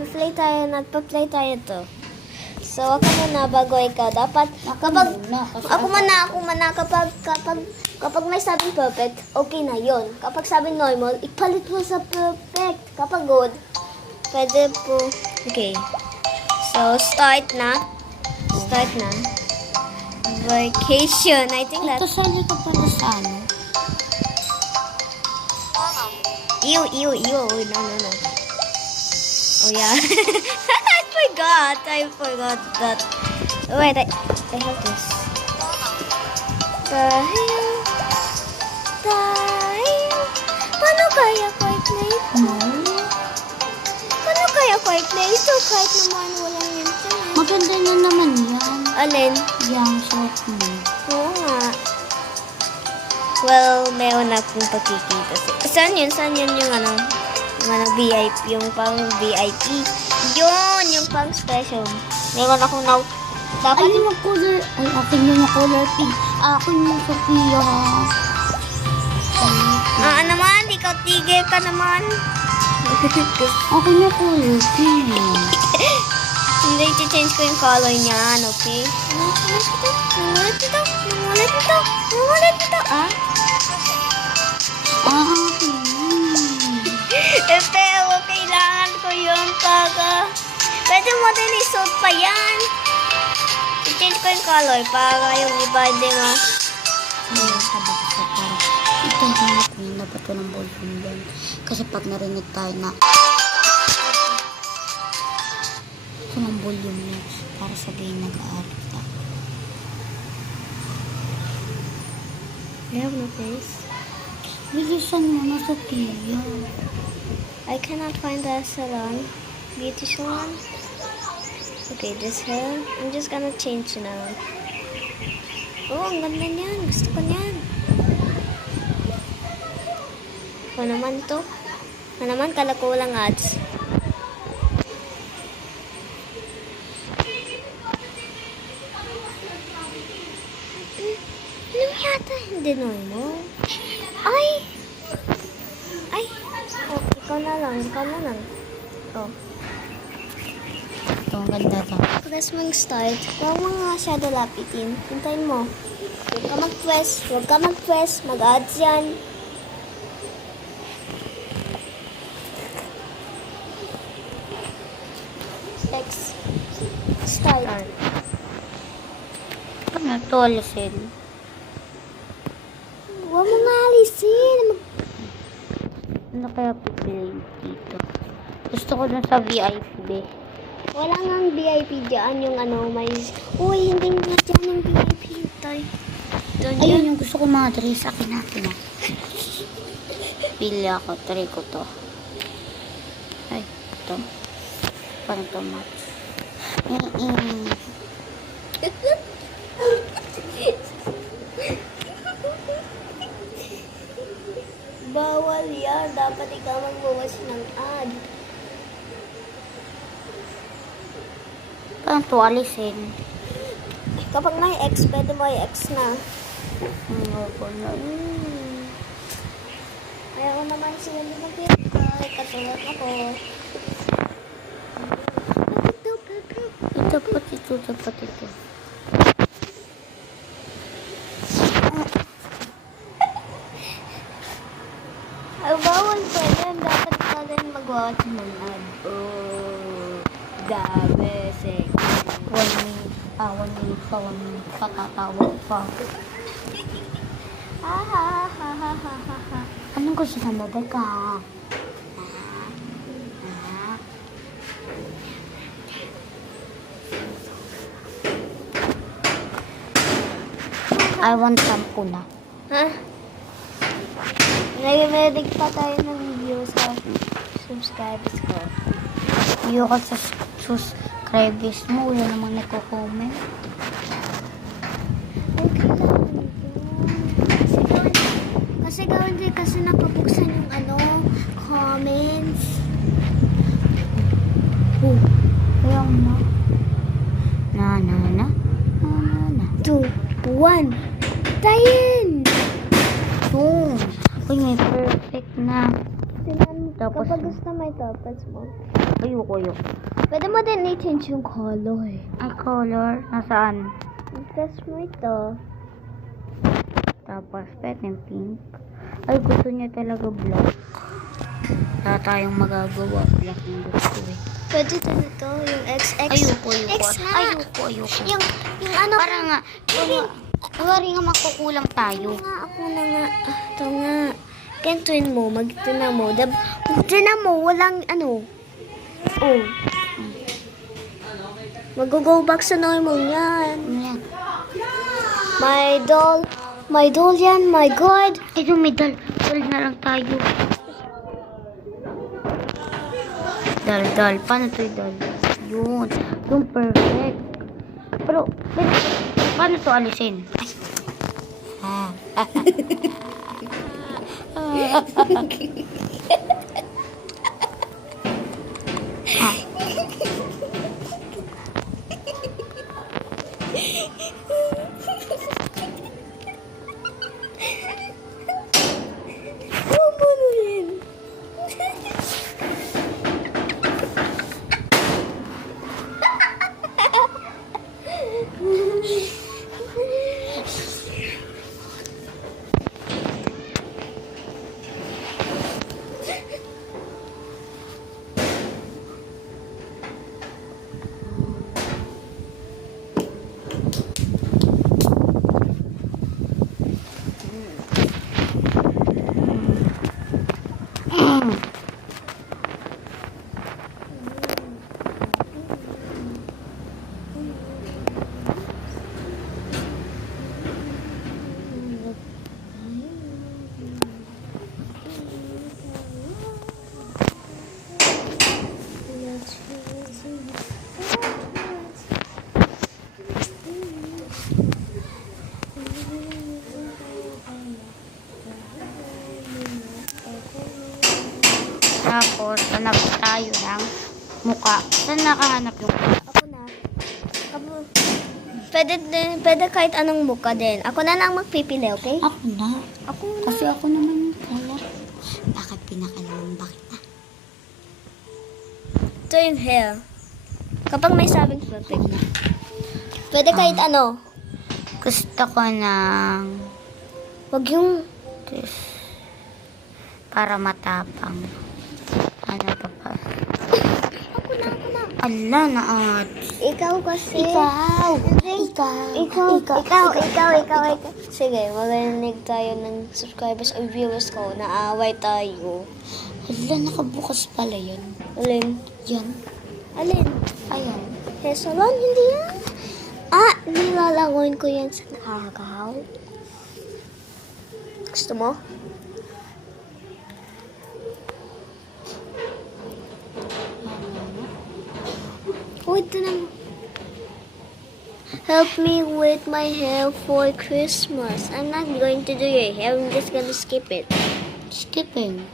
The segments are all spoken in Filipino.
nagpa-play tayo to. So, ako muna bago ikaw. Dapat, kapag may sabing perfect, okay na yon. Kapag sabing normal, ipalit mo sa perfect. Kapag good, pwede po. Okay. So, start na. Vacation. I think Ito that's... sali ka pala sa ano? Ew. No. Oh, yeah. I forgot that. Wait, I have this. Dahil. Paano kaya ko i-play ito? Paano kaya ko i-play ito kahit naman walang internet? Maganda na naman yan. Alin? Yang short mo. Oo nga. Well, meron akong pagkikita. Saan yun yung ano? VIP, yung pang VIP. Yun, yung pang special. Meron akong dapat Ayun yung color. Ay, akin yung color pink. Akin yung Sophia. Naman, ikaw tigil ka naman. Akin yung color pink. Hindi, i-change ko yung color niyan, okay? Nangulit ito. Akin. Pero kailangan ko yung pwede mo din isuot pa yan. I-change ko yung color para yung iba hindi nga. Sabi ko para ito hanap ko yung dapat ko ng ballroom yan. Kasi pag narinig tayo na ito ng volume niya para sabihin nag-aaral ka. I have no face. Bilisan mo na Sophia. I cannot find the salon. Beauty salon. Okay, this hair. I'm just gonna change now. Oh, ang ganda niyan. Gusto ko niyan. Ano naman to? Ano naman? Kala ko walang ads. Ano yata? Hindi normal. Ay! Oh, ikaw na lang. Oh. Ito ang ganda to. Press mo yung start. Huwag mo nga masyado lapitin. Hintayin mo. Huwag ka mag-press. Mag-ads yan. X. Start. Ano ito alisin? Huwag mo nga alisin. Ano kaya pipiliin dito? Gusto ko dun sa VIP. Wala nga ang VIP dyan. Yung ano, may... Uy, hindi nga dyan yung VIP. Tay. Ayun yung gusto ko mga dress. Akin natin. Pili ako. Try ko to. Ay, ito. Pang to match. Bawal yan. Dapat ikaw magbawas ng ad. Paano to alisin? Kapag may X, pwede mo i-X na. Ayaw ko naman sila ni mag-reply. Katulad ako. Dapat ito. Ay, bawal pa yan. Dapat ka din mag-watch ng ad. Oh, dami. 1 minute. 1 minute pa. 1 minute pa. Tatawag pa. Anong gusto sa bebe ka? I want shampoo na. Ha? Nag-medic pa tayo ng video sa subscribers ko. Iyo ka sa subscribers mo. Wala namang nagko-comment. Okay lang. Kasi gawin din kasi napabuksan yung comments. Kaya mo. Na. 2, 1. Tayin! Boom. Uy, may perfect na. Tingnan mo. Tapos- Kapag gusto may toppers mo. Ayoko. Pwede mo din i-change yung color. Ang color, nasaan? Guess mo ito. Tapos, pwede pink. Ay, gusto niya talaga black. Wala tayong magagawa. Black yung gusto eh. Pwede din ito, yung XX. Ayoko. X nga. Ayoko. Yung ano. Para nga, wari nga makukulang tayo. Ako na nga. Ito nga. Kentuin mo, magtinan mo. Tinan mo, walang ano. Oh. Mag-go back sa normal yan. Yan. My doll. My doll yan, my God. Ito, may dal. Dal na lang tayo. Dal. Paano ito yung dal? Yun. Yung perfect. Pero, paano ito alisin? Tapos, hanap tayo ng muka. Saan nakahanap yung muka? Ako na. Pwede kahit anong muka din. Ako na lang magpipili, okay? Ako na. Ako na. Kasi ako naman yung color. Bakit pinakalamba kita? Ito yung hair. Kapag may sabing perfect na. Pwede kahit ano. Gusto ko ng Wag yung... this. Para matapang. Ano pa pa? Ako na. Ala, naat. Ikaw kasi. Ikaw. Ikaw. Sige, marinig tayo ng subscribers or viewers ko. Naaway tayo. Ala, nakabukas pala yan. Alin? Yan. Alin? Ayan. Hair salon? Hindi yan. Nilalangoyin ko yan sa nakakahaw. Gusto mo? Wait na. Help me with my hair for Christmas. I'm not going to do your hair. I'm just gonna skip it. Skipping.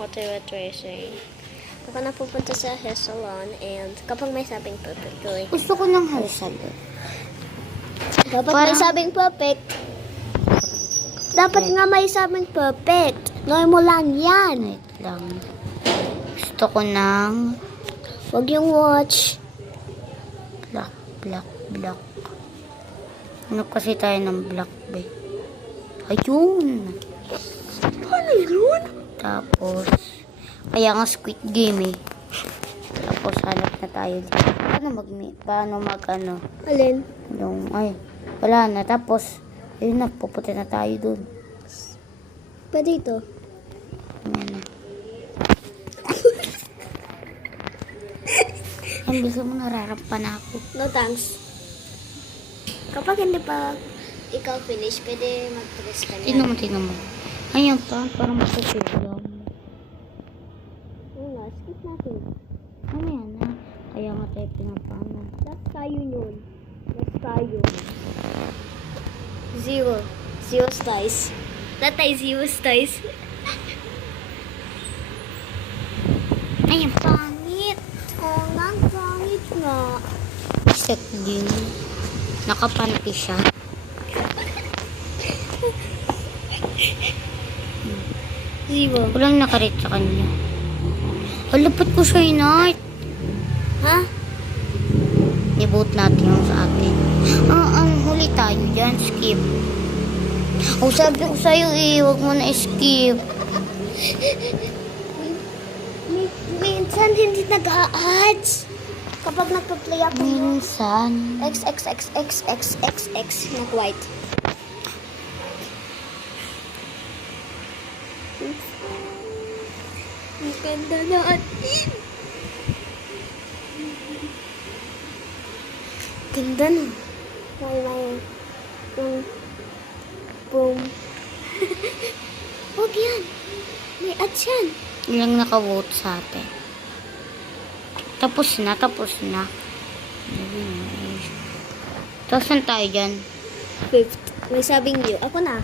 What are you saying? Ako na pupunta sa hair salon and kapag may sabing perfect ko eh. Gusto ko ng hair salon. Dapat may sabing perfect. Dapat nga may sabing perfect. Normal lang yan. Wait lang. Gusto ko ng Huwag yung watch. black. Ano kasi tayo ng black ba? Ayun. Ano yun? Tapos, kaya nga Squid Game eh. Tapos, hanap na tayo dito. Paano mag ano? Alin? Wala na. Tapos, ayun na, pupunta na tayo dun. Pwede ito. Ayan na. Ang bisa mo nararampan ako. No thanks. Kapag hindi pa ikaw finish, pwede mag-press ka niya. Tingnan mo. Ayan pa, parang masusulang. Oo nga, skip natin. Ano yan na? Kaya nga tayo pinapano. That's tayo yun. That's tayo. Zero. Zero slice. That ay zero slice. Ayan pa. Pangit. Oo nga, pangit nga. Set din. Nakapanti siya. Zero. Walang nakarit sa kanya. Alapat ko siya, Inart. Ha? I-vote natin yung sa atin. Ang huli tayo dyan. Skip. Sabi ko sa'yo huwag mo na skip. Minsan hindi nag-a-ads. Kapag nagpa-play ako. Minsan. XXXXXXX nag-white. Ang ganda natin. Ganda no. May boom. Huwag yan. May ads yan. Ilang naka-vote sa atin. Tapos na. Tapos saan tayo dyan? Fifth. May sabing you. Ako na.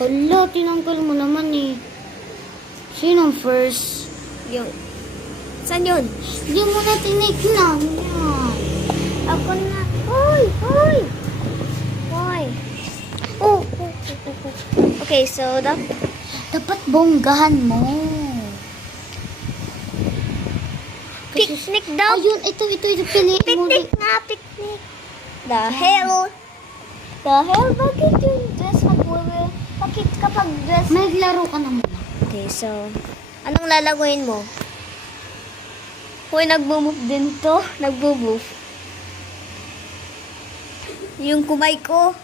Hala, tinanggal mo naman eh. Sinong first? Yung. Saan yun? Hindi mo na tinignan. Yan. Ako na. Hoy! Hoy! Hoy! Oh! Okay, so Dapat bonggahan mo. picnic daw. Ayun, ito, piliin mo. Picnic nga, picnic. The hell? Bakit yung dress nag-wear? Bakit kapag dress? Maglaro ka na muna. Okay, so, anong lalaguin mo? Hoy, nagbo-move din to. Nagbo-move. Yung kumay ko.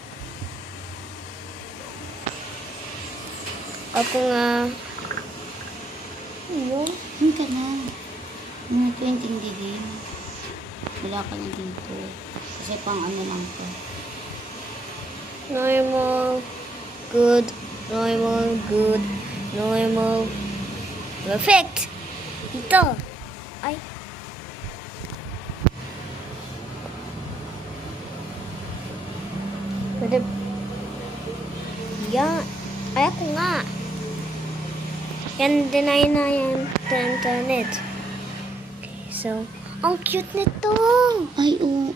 Ako nga. Ano? Hindi ka na. Hindi ko intindihin. Wala ka na dito. Kasi pang ano lang to. Normal. Good. Normal. Good. Normal. Perfect. Dito. Ay. Pwede. Yan. Ay, ako nga. Yan, deny na yan. Internet. Okay, so, ang cute nito. Ay, oo.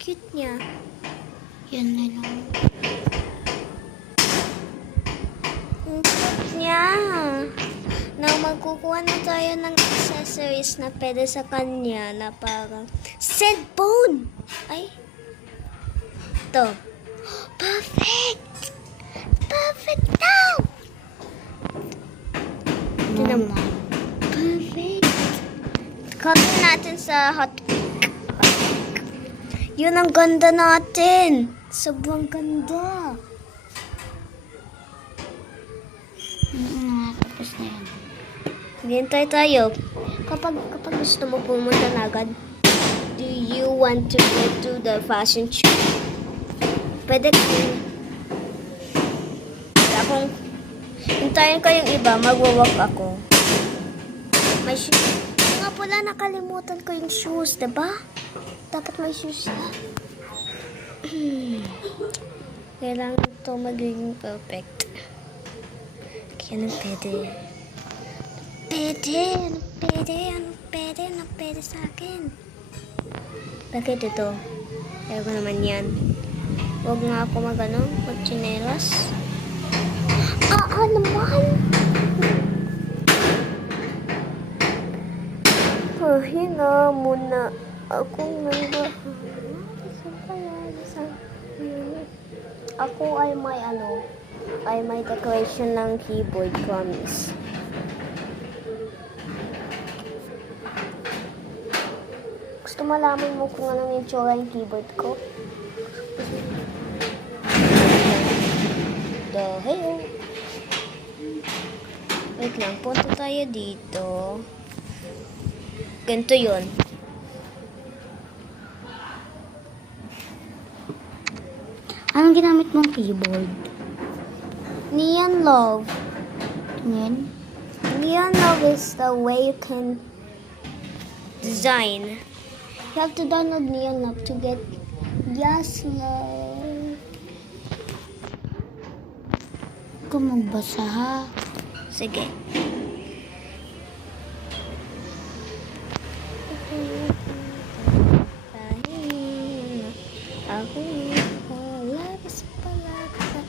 Cute niya. Yan na lang. Ang cute niya. Now, magkukuha na tayo ng accessories na pwede sa kanya na parang cellphone. Ay. Ito. Perfect. Perfect daw. Tignan mo. Mama. Perfect. Copy natin sa hot pick. Yun ang ganda natin. Sobrang ganda. Tapos na yan. Hintay tayo. Kapag gusto mo pumunta na agad, do you want to go to the fashion show? Pwede kung hintayin ko yung iba, magwa-walk ako. May shoes. Nga pala, nakalimutan ko yung shoes, diba? Dapat may shoes na. Kailangan ito magiging perfect. Kaya nang pwede. Ano pwede sa akin? Bakit ito? Kaya ko naman yan. Huwag nga ako magchinelas. Naman! Pahinga muna akong Ako ay may decoration ng keyboard, promise. Gusto malaman mo kung anong itsura yung keyboard ko? The hell? Wait lang, punta tayo dito. Ganito yun. Anong ginamit mong keyboard? Neon Love. Yan. Neon Love is the way you can design. You have to download Neon Love to get Yes Love. Huwag ka magbasa ha. Sige. Ako palagi sa palagi sa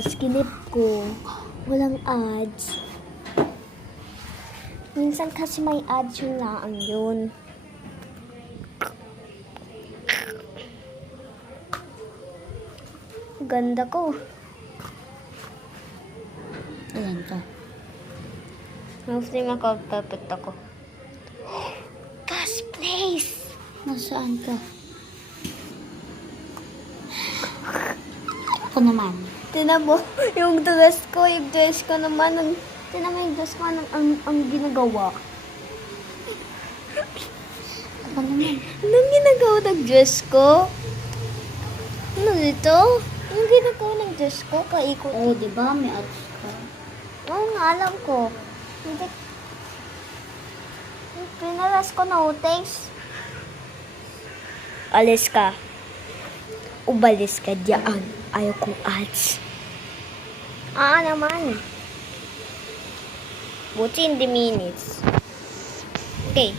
Skinip ko. Walang ads. Minsan kasi may ads yung laang yun. Ganda ko. Ayan ka. Mostly makapapit ako. Best place! Nasaan ka? Ako naman. Tinan mo, yung dress ko naman, tinan mo yung dress ko, ang ginagawa. Ako naman. Anong ginagawa ng dress ko? Ano dito? Anong ginagawa ng dress ko? Paikot. Oh, di ba? May ads ka. Oo nga, alam ko. Hindi. Pinalas ko na utays. Alis ka. Ubalis ka diyan. Ayaw kong ads. Naman. Buti in the minutes. Okay.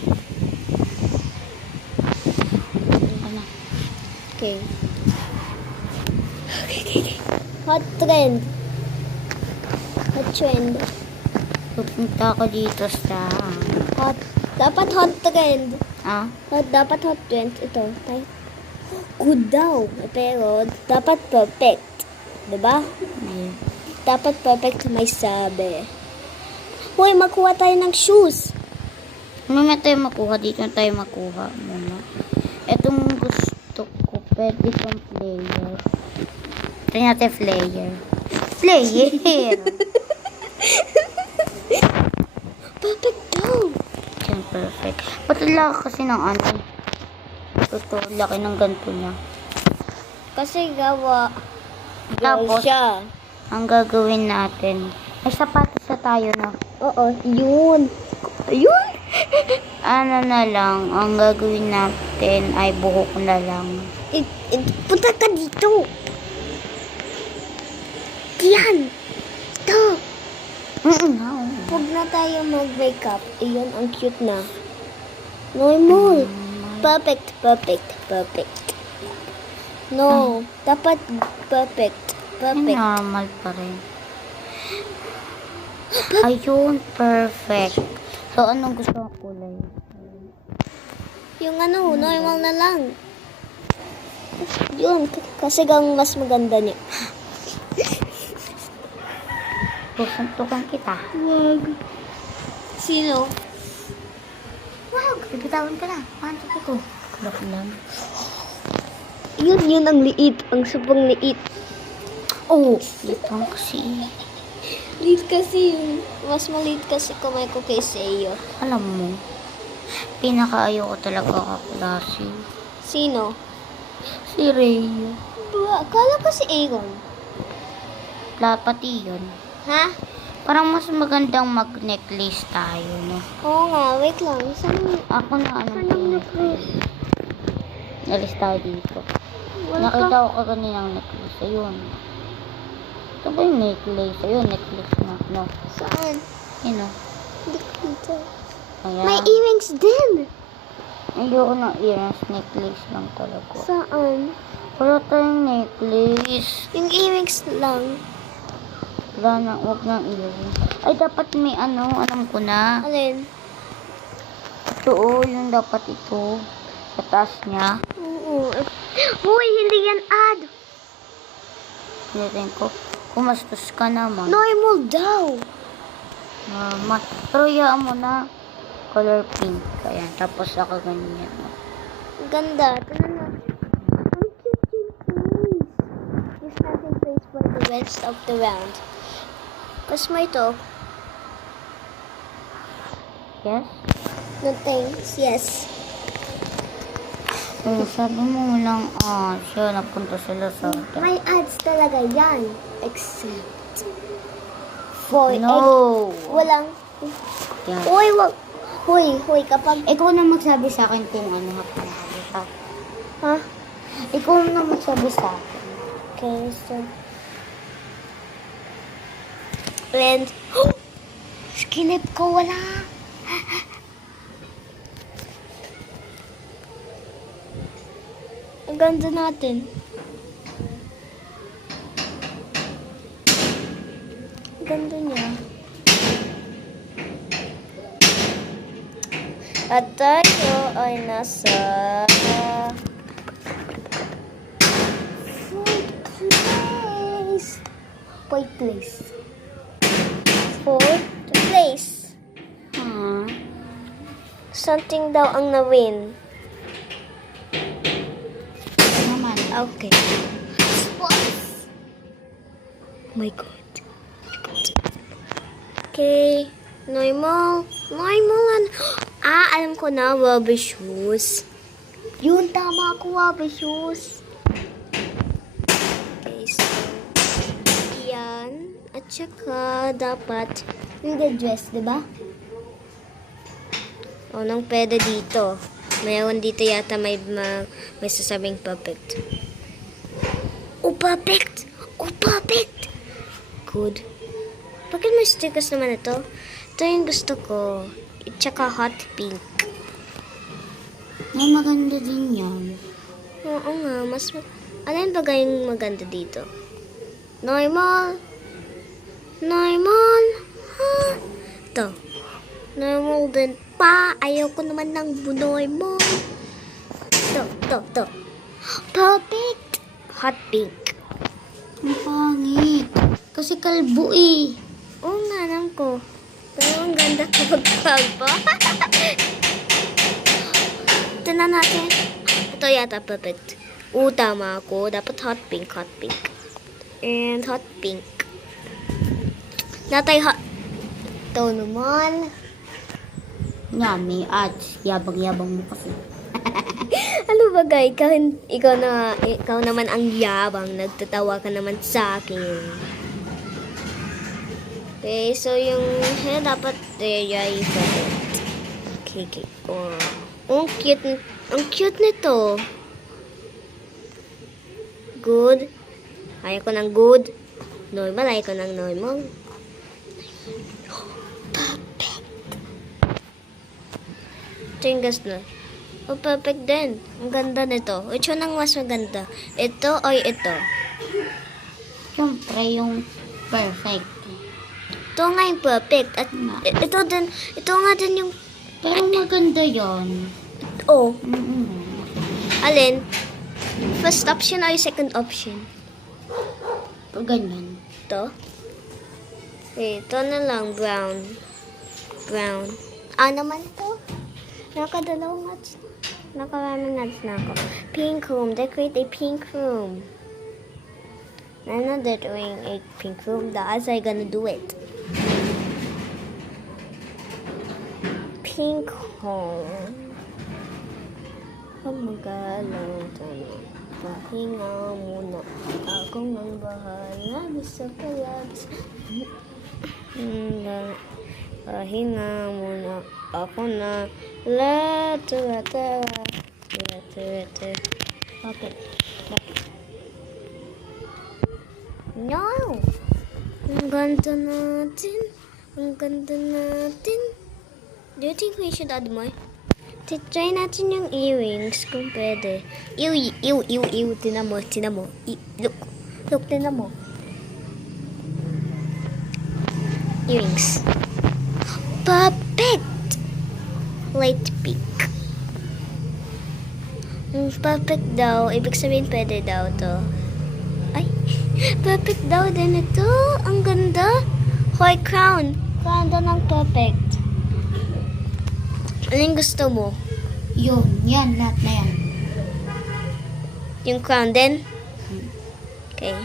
Ano? Okay. Hot trend. Hot trend. Pupunta ako dito sa... Dapat hot trend. Ah? Dapat hot trend. Ito. Good daw. Pero, dapat perfect. Diba? Ayun. Dapat perfect may sabi. Hoy, makuha tayo ng shoes. Mamaya tayo makuha. Dito na tayo makuha muna. Etong gusto ko. Pwede pang player. Ito natin player. Player! Perfect daw. Yan, perfect. Patula ka kasi ng ano. Ito, laki ng ganito niya. Kasi gawa. Tapos, siya. ang gagawin natin, may sapatos na tayo na. Oo, yun. Ayun. Ano na lang, ang gagawin natin ay buhok na lang. Punta ka dito. Yan. Ito. Huwag na tayo mag-makeup. Iyon, ang cute na. Normal. Perfect. No, dapat perfect. Ay, normal pa rin. Ayun, perfect. So, anong gusto mong kulay? Yung normal na lang. Yun, kasi gang mas maganda niya. Susuntukan kita. Wag. Sino? Wag, bibitawan ka na. Paano ko? Kalap lang. Yun ang liit. Ang sobrang liit. Oh, ito kasi. Liit kasi yun. Mas maliit kasi kamay ko kay Seiyo. Alam mo, pinakaayaw ko talaga kaklase. Sino? Si Rhea. Akala ko si Aaron. Pati yun. Ha? Parang mas magandang mag-necklace tayo, no? Oo nga, wait lang. Ako na anong necklace. Alis tayo dito. Wala Nakita ko kaninang necklace. Ayun. Ito ba yung necklace? Ayun, necklace na. No. Saan? Yun, no. Hindi ko dito. Ayan. May earrings din. Ayoko ng earrings. Necklace lang talaga. Saan? Wala tayong necklace. Yung earrings lang. Wala na, huwag ng earrings. Ay, dapat may alam ko na. Alin? Ito, yung dapat ito. Sa taas niya. Oo. Hoy, hindi yan ad. Nitin ko. Kumastos ka naman. Normal daw. Normal. Pero yaan mo na. Color pink. Ayan. Tapos ako ganyan. Ganda. Tignan mo. Ang cute yung place. Yung starting place for the rest of the round. Tapos mo ito. Yes? No thanks. Yes. Sabi mo lang, siya napunta sila sa atin. May ads talaga yan. Except for No! walang. Yan. Uy, wag. Hoy, kapag. Ikaw na magsabi sa akin kung ano ha. Ha? Ikaw na magsabi sa akin. Okay, so... And... Skinip ko, wala! Ang ganda natin. Ang ganda niya. At tayo ay nasa... Fourth place. Fourth place. Something daw ang na-win. Naman. Okay. Sports. My God. Okay. Normal. Normal. Alam ko na. Rubber shoes. Yun, tama ako. Rubber shoes. Okay, so. Yan. At saka, dapat yung dress, diba? O, nang pwede dito. Mayroon dito yata may sasabing perfect. Oh, perfect! Oh, perfect! Good. Bakit may stickers naman ito? Ito yung gusto ko. Tsaka hot pink. May maganda din yan. Oo nga. Alin ba yung maganda dito? Normal. Normal. Ha? Ito. Normal din pa. Ayaw ko naman ng normal. Ito. Perfect. Hot pink. Ang pangit. Kasi kalbo eh. Oo nga, alam ko. Pero ang ganda kapag kalbo. Tignan natin. Ito yata perfect. Tama ako. Dapat hot pink. And hot pink. Natay hot. Ito naman. Yummy ads. Yabang-yabang mo kasi. Ano ba guys? Ikaw naman ang yabang. Nagtatawa ka naman sa akin. Okay, so yung hair dapat ay perfect. Okay. Oh, ang cute nito. Good. Ayaw ko ng good. Normal, ayaw ko ng normal. Perfect. Ito yung gusto na. Oh, perfect din. Ang ganda nito. Which one ang mas maganda? Ito o ito? Siyempre yung perfect. Ito nga yung perfect. At ito nga din yung... Pero maganda yon. Oh, Mm-mm. alin? First option or second option? Pag ganyan. Ito? Okay, ito na lang. Brown. Naman ito? Nakadalawang nuts. Nakaraming nuts na ako. Pink room. Decorate a pink room. I'm not doing a pink room. That's how I'm gonna do it. Pink home. Kamagalang tayo. Pahinga muna. Ako ng bahala. Bisa palabas. Pahinga muna. Ako na. Okay. No! Ang ganda natin. Do you think we should add more? Try natin yung earrings kung pwede. Ew. Tinan mo. Look, tinan mo. Earrings. Perfect! Light pink. Perfect daw. Ibig sabihin pwede daw to. Ay, perfect daw din ito. Ang ganda. Hoy, crown. Crown daw ng perfect. Anong gusto mo? Yan, lahat na yan. Yung crown din? Okay.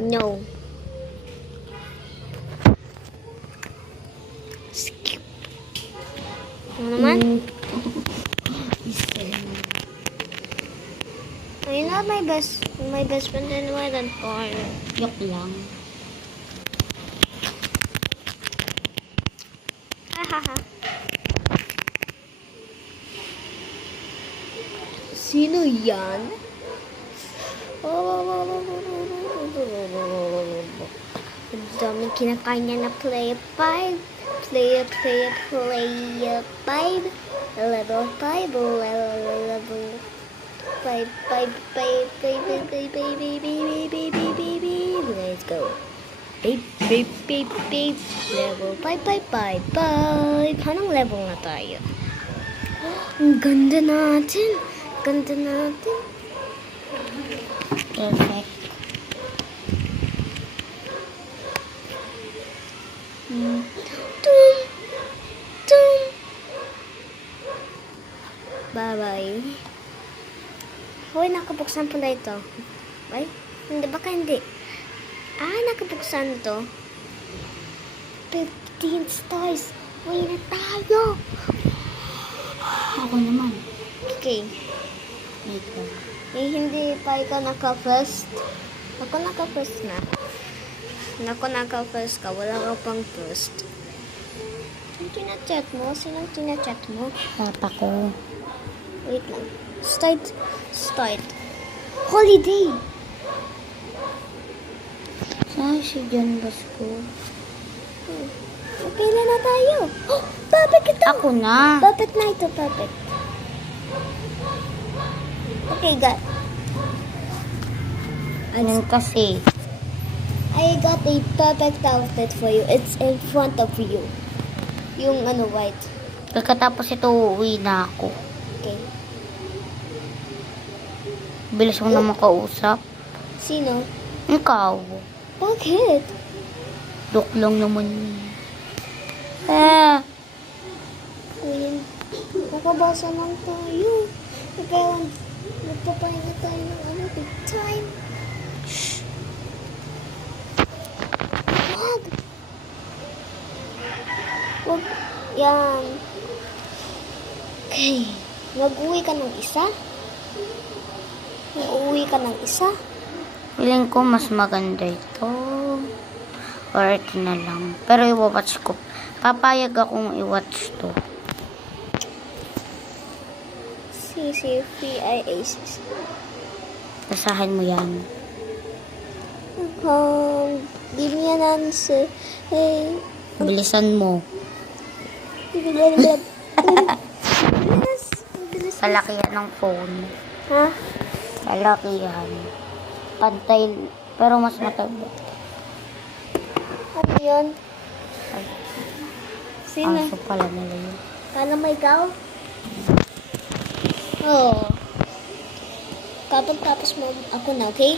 No. Skip. Ano naman? You're not my best friend anyway than far. Yok lang. Sino yan? Ang daming kinakain niya na player 5. Player 5. Level 5. Level 5. Let's go. Beep. Level 5. Anong level na tayo? Ang ganda natin. Perfect. Tum. Bye-bye. Hoy, nakabuksan pala ito. Ay, hindi, baka hindi. Nakabuksan to. 15 stars. Uy na tayo. Ako naman. Okay. Wait lang. Hindi pa ikaw naka-first. Ako naka-first na. Ako naka-first ka. Wala ka pang first. Sino tinachat mo? Sinong tinachat mo? Papa ko. Wait lang. Start. Holiday. Saan si John Bosco? Okay na tayo. Oh, puppet ito. Ako na. Puppet na ito, puppet. Okay, got. Anong kasi? I got a perfect outfit for you. It's in front of you. Yung white. Pagkatapos ito, uuwi na ako. Okay. Bilis mo na makausap. Sino? Ikaw. Bakit? Dok lang naman yun. Kuya, nakabasa lang tayo. Pero, magpapahinga tayo ng big time. Shh. Wag. Yan. Okay. Mag-uwi ka ng isa? Feeling ko mas maganda ito. Or ito na lang. Pero i-watch ko. Papayag akong i-watch to. CC3IACs. Basahin mo yan. Give me an answer. Hey. Bilisan mo. Bilis. Palakihan ng phone. Ha? Palakihan. Pantay. Pero mas mataba. Ano yun? Ay, Sino? aso pala nila yun. Kala mo ikaw? Oo. Kapag tapos mo ako na, okay?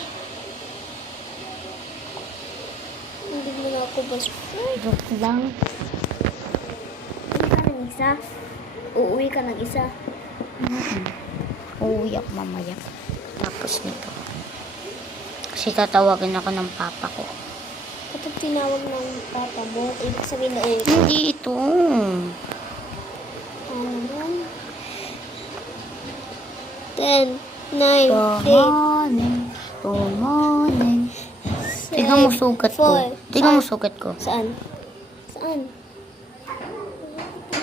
Hindi mo na ako basta. Joke lang. Uuwi ka ng isa. Uuwi ako mamaya. Tapos nito. Kasi tatawagin ako ng papa ko. Kapag tinawag ng papa mo, ibig sabihin na uuwi ka. Hindi ito. Ano yan? 10, 9, Good morning. Tingnan mo sugat ko. Tingnan mo sugat ko. Saan?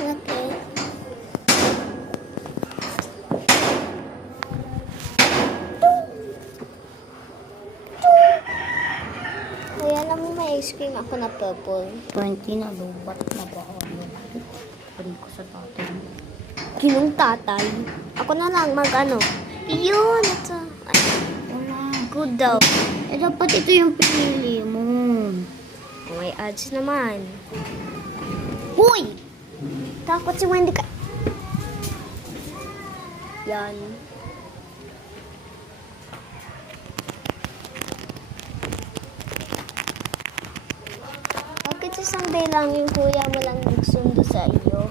Okay. Kuya, alam mo may ice cream ako na purple. 20 na lubat na ba ako? Pwede ko sa tatay. Kinong tatay? Ako na lang Yun, ito. Ay, Wala. good daw. Dapat ito yung pinili mo. May ads naman. Huy! Takot si Wendy ka. Yan. Bakit sa Sunday lang yung kuya mo lang nagsundo sa iyo?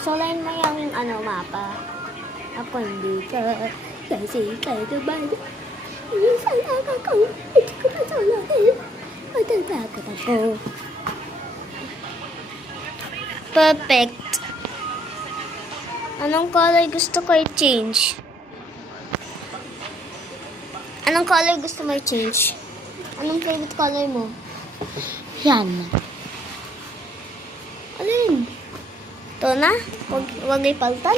So, line mo yung mapa. Ako hindi ka Kasi ikaw naman. Minsan ako, hindi ko na salahin. Matanda ka na po. Perfect. Anong color gusto ko i-change? Anong color gusto mo i-change? Anong favorite color mo? Yan. Alin? Ito na? Wag ipaltan?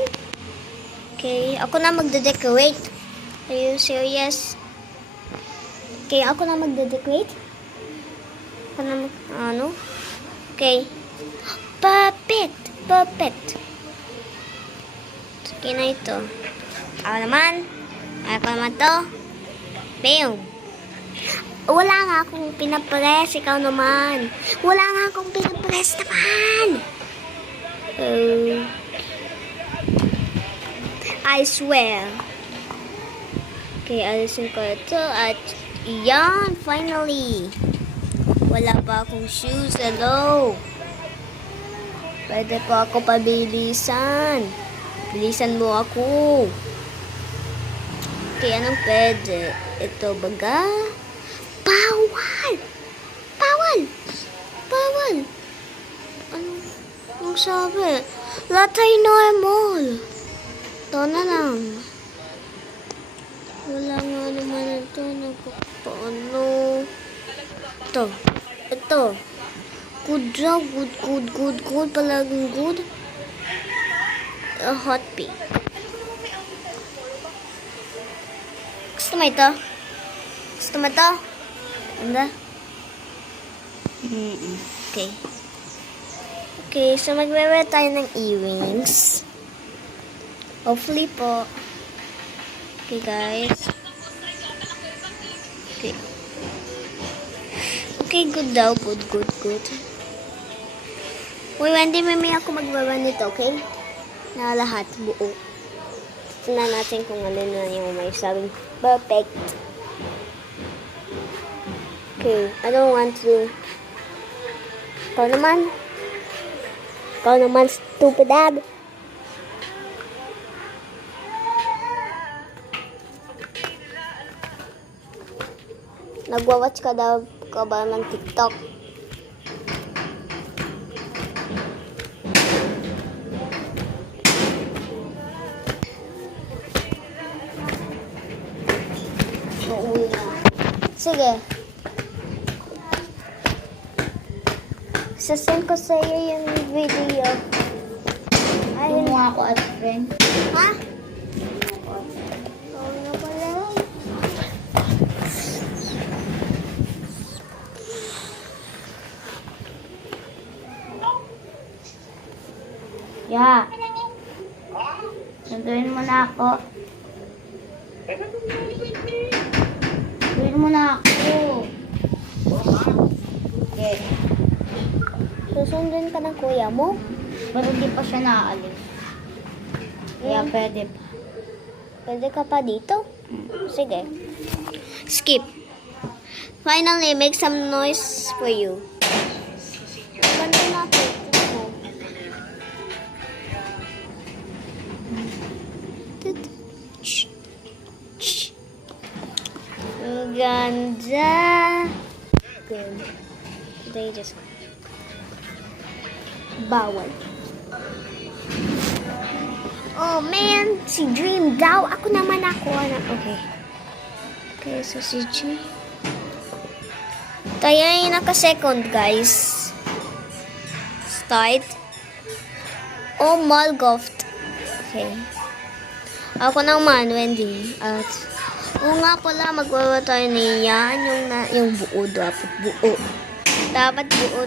Okay, ako na magde-decorate. Are you serious? Okay, ako na magde-decorate. Ako na ano? Okay. Perfect! Perfect! Okay na ito. Ako naman. Ako naman to. Boom! Wala nga akong pinapress. Ikaw naman. Wala nga akong pinapress naman. I swear. Okay, alisin ko ito. At yan, finally. Wala pa akong shoes. Hello. Pwede pa ako pabilisan. Bilisan mo ako. Okay, anong pwede? Ito baga? Bawal! Bawal! Bawal! Anong sabi? Lahat ay normal. Ito na lang. Wala nga naman ito. Nagpapaano. Ito. Ito. Good job. Good. Palaging good. A hot pink. Gusto mo ito? Gusto mo ito? Anda? Okay. Okay, so magwe-wear tayo ng earrings. Hopefully po. Okay, guys. Okay. Okay, good daw. Good. Uy, Wendy, may ako magwe-wear nito, okay? Na lahat, buo. Tignan natin kung ano na yung may sabing perfect. Okay, I don't want to. Ikaw naman, stupid dad. Nagwa-watch ka daw ka ba ng TikTok? Uuwi na. Sige. Sasend ko sa iyo yung video. Ay, Gusto mo ako as friend? ha? Oo na pala. Yeah. Sunduin mo na ako. Sunduin mo na ako. Okay. Susundin ka ng kuya mo? Pero di pa siya naaalis. Kaya pwede pa. Pwede ka pa dito? Sige. Skip. Finally, make some noise for you. Ganda natin. Ganda. Good. They just... Bawal. Oh man, si Dream daw. Ako naman ako. Okay. Okay, so si Dream. Tayo ay naka-second, guys. Start. Oh, Malgoft. Okay. Ako naman, Wendy. At, oo nga pala, magwawa tayo niyan. Yung buo, dapat buo. Dapat buo.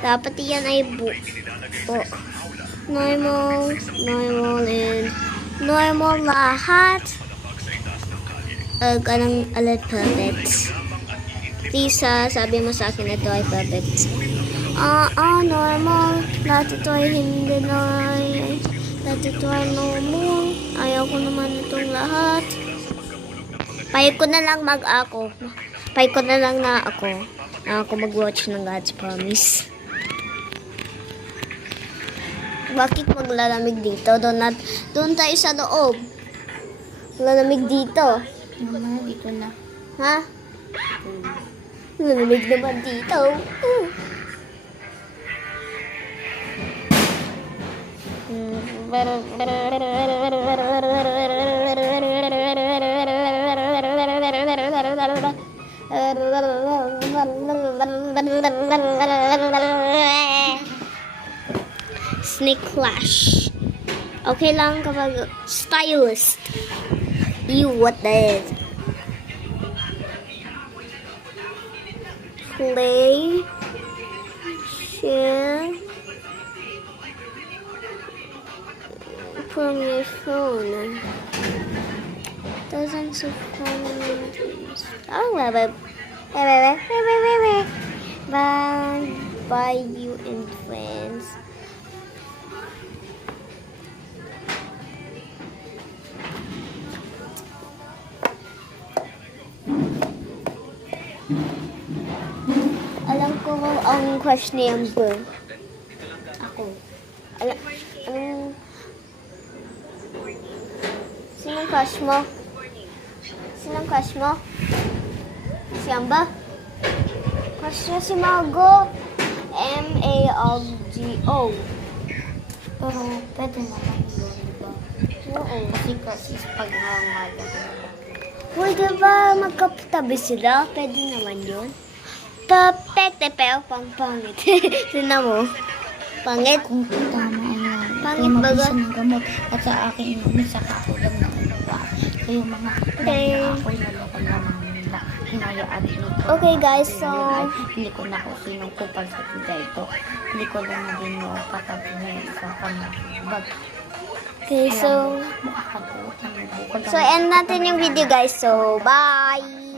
Dapat yan ay buo. Normal, and normal lahat. Anong alert perfect. Please, sabi mo sa akin ito ay perfect. Normal. Lahat ito ay hindi na. Lahat ito ay normal. Ayaw ko naman itong lahat. Pay ko na lang ako mag-watch ng God's Promise. Bakit maglalamig dito? Doon tayo sa loob. Malamig dito. Mamaya dito na. Ha? Malamig naman dito. Snake Clash. Okay lang kapag stylist. You, what that is? Play. Share. From your phone. Doesn't support. Oh, wait. By you and friends. Alam ko ang crush ni Amber. Ako. Sinong crush mo? Sinong crush mo? Si Amber? Crush niya si Margo. M-A-R-G-O. Pero pwede naman yun, diba? Oo. Kasi pag nangangaga. Uy, diba magkapitabi sila? Pwede naman yun. Perfect, pero pang-pangit. Sina mo? Pangit? Kung tama yan. Pangit Kaya ba? mabisa ng gamot. At sa akin, inumin sa kakulang ng inuwa. Kayo mga Okay. ako'y naloko naman nila. Hinayaan nito. Okay, guys, so... Hindi ko na kung sinong kupal sa tida ito. Hindi ko lang na din mo patapin sa kamabag. Okay, so... Makakagutang. So, end natin yung video, guys. So, bye!